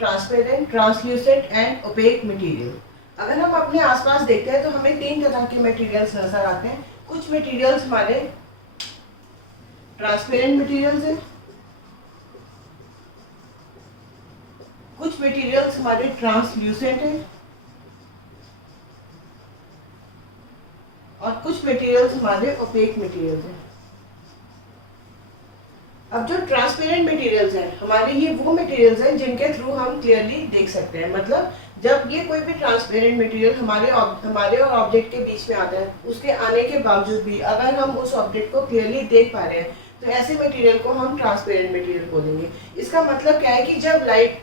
Transparent, translucent and opaque material. अगर हम अपने आसपास देखते हैं तो हमें तीन तरह के मटेरियल्स नजर आते हैं। कुछ मटेरियल्स हमारे ट्रांसपेरेंट मटेरियल्स हैं, कुछ मटेरियल्स हमारे ट्रांसल्यूसेंट हैं और कुछ मटेरियल्स हमारे ओपेक मटेरियल्स हैं। अब जो ट्रांसपेरेंट मटेरियल्स हैं हमारे, ये वो मटेरियल्स हैं जिनके थ्रू हम क्लियरली देख सकते हैं। मतलब जब ये कोई भी ट्रांसपेरेंट मटेरियल हमारे और ऑब्जेक्ट के बीच में आता है, उसके आने के बावजूद भी अगर हम उस ऑब्जेक्ट को क्लियरली देख पा रहे हैं तो ऐसे मटेरियल को हम ट्रांसपेरेंट मटेरियल बोलेंगे। इसका मतलब क्या है कि जब लाइट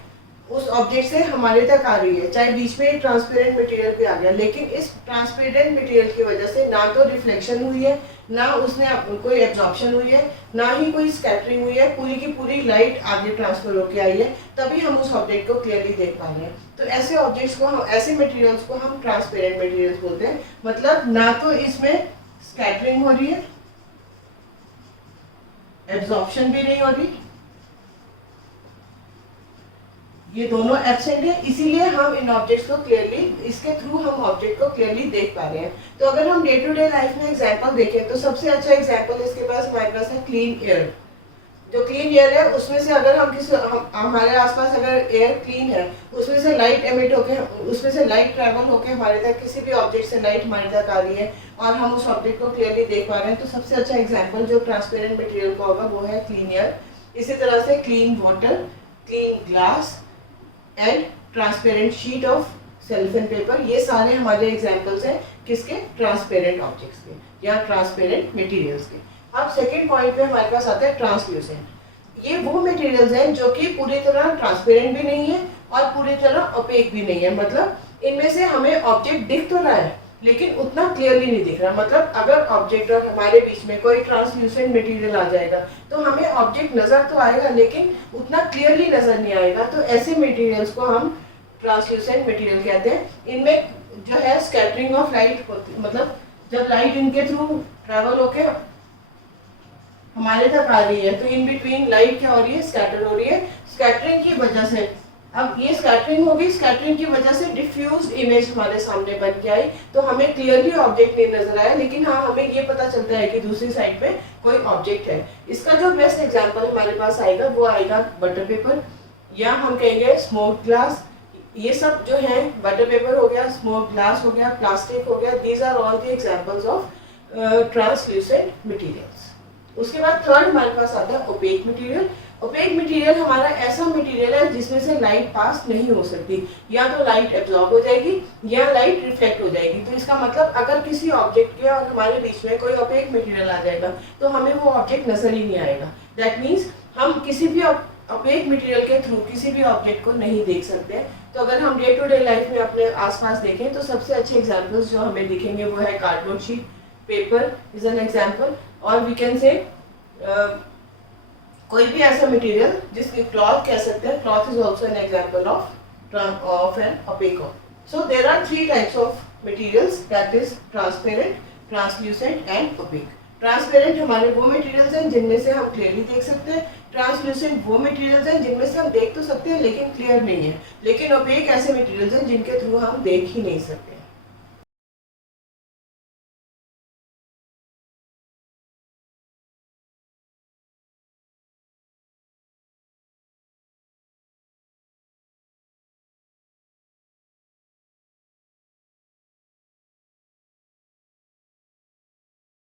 उस ऑब्जेक्ट से हमारे तक आ रही है, चाहे बीच में ट्रांसपेरेंट मटेरियल भी आ गया, लेकिन इस ट्रांसपेरेंट मटेरियल की वजह से ना तो रिफ्लेक्शन हुई है, ना उसने कोई एब्जॉर्प्शन हुई है, ना ही कोई स्कैटरिंग हुई है, पूरी की पूरी लाइट आगे ट्रांसफर होकर आई है, तभी हम उस ऑब्जेक्ट को क्लियरली देख पा रहे हैं। तो ऐसे ऑब्जेक्ट्स को हम, ऐसे मटेरियल्स को हम ट्रांसपेरेंट मटेरियल्स बोलते हैं। मतलब ना तो इसमें स्कैटरिंग हो रही है, एब्जॉर्प्शन भी नहीं हो रही, ये दोनों एब्सेंट है, इसीलिए हम इन ऑब्जेक्ट्स को क्लियरली, इसके थ्रू हम ऑब्जेक्ट को क्लियरली देख पा रहे हैं। तो अगर हम डे टू डे लाइफ में एग्जांपल देखें तो सबसे अच्छा एग्जांपल इसके पास हमारे पास है क्लीन एयर। जो क्लीन एयर है उसमें से अगर हमारे आसपास अगर एयर क्लीन है, उसमें से लाइट एमिट होकर, उसमें से लाइट ट्रैवल होकर हमारे तक, किसी भी ऑब्जेक्ट से लाइट हमारे तक आ रही है और हम उस ऑब्जेक्ट को क्लियरली देख पा रहे हैं, तो सबसे अच्छा एग्जाम्पल जो ट्रांसपेरेंट मटेरियल का होगा वो है क्लीन एयर। इसी तरह से clean water, clean glass and transparent sheet of cellophane paper, ये सारे हमारे एग्जांपल्स हैं किसके? ट्रांसपेरेंट ऑब्जेक्ट्स के या ट्रांसपेरेंट मटेरियल्स के। अब सेकंड पॉइंट पे हमारे पास आता है ट्रांसल्यूसेंट। ये वो मटेरियल्स हैं जो कि पूरी तरह ट्रांसपेरेंट भी नहीं है और पूरी तरह ओपेक भी नहीं है। मतलब इनमें से हमें ऑब्जेक्ट दिख तो रहा है लेकिन उतना क्लियरली नहीं दिख रहा। मतलब अगर ऑब्जेक्ट और हमारे बीच में कोई ट्रांसल्यूसेंट मटेरियल आ जाएगा तो हमें ऑब्जेक्ट नजर तो आएगा लेकिन उतना क्लियरली नजर नहीं आएगा। तो ऐसे मटेरियल्स को हम ट्रांसल्यूसेंट मटेरियल कहते हैं। इनमें जो है स्कैटरिंग ऑफ लाइट, मतलब जब लाइट इनके थ्रू ट्रेवल होके हमारे तक आ रही है तो इन बिटवीन लाइट क्या हो रही है? स्कैटर हो रही है। स्कैटरिंग की वजह से, अब ये स्कैटरिंग होगी, स्कैटरिंग की वजह से डिफ्यूज इमेज हमारे सामने बन के आई, तो हमें क्लियरली ऑब्जेक्ट नहीं नजर आया, लेकिन हाँ हमें ये पता चलता है कि दूसरी साइड पे कोई ऑब्जेक्ट है। इसका जो बेस्ट एग्जांपल हमारे पास आएगा वो आएगा बटर पेपर, या हम कहेंगे स्मोक ग्लास। ये सब जो है, बटर पेपर हो गया, स्मोक ग्लास हो गया, प्लास्टिक हो गया, these are all the examples of translucent materials. उसके बाद थर्ड हमारे पास आता है ओपेक मटेरियल। ओपेक मटेरियल हमारा ऐसा मटेरियल है जिसमें से लाइट पास नहीं हो सकती, या तो लाइट एब्जॉर्ब हो जाएगी या लाइट रिफ्लेक्ट हो जाएगी। तो इसका मतलब अगर किसी ऑब्जेक्ट के और हमारे बीच में कोई ओपेक मटेरियल आ जाएगा तो हमें वो ऑब्जेक्ट नजर ही नहीं आएगा। दैट मीन्स हम किसी भी ओपेक मटेरियल के थ्रू किसी भी ऑब्जेक्ट को नहीं देख सकते। तो अगर हम डे टू डे लाइफ में अपने आसपास देखें तो सबसे अच्छे एग्जाम्पल्स जो हमें दिखेंगे वो है cardboard sheet, paper is an example, और वी कैन से कोई भी ऐसा मटेरियल जिसकी क्लॉथ कह सकते हैं, cloth is also an example of an opaque. So there are three types of materials, that is transparent, translucent and opaque. Transparent हमारे वो मटेरियल्स हैं जिनमें से हम क्लियरली देख सकते हैं, ट्रांसल्यूसेंट वो मटेरियल्स हैं जिनमें से हम देख तो सकते हैं लेकिन क्लियर नहीं है, लेकिन ओपेक ऐसे मटेरियल्स हैं जिनके थ्रू हम देख ही नहीं सकते।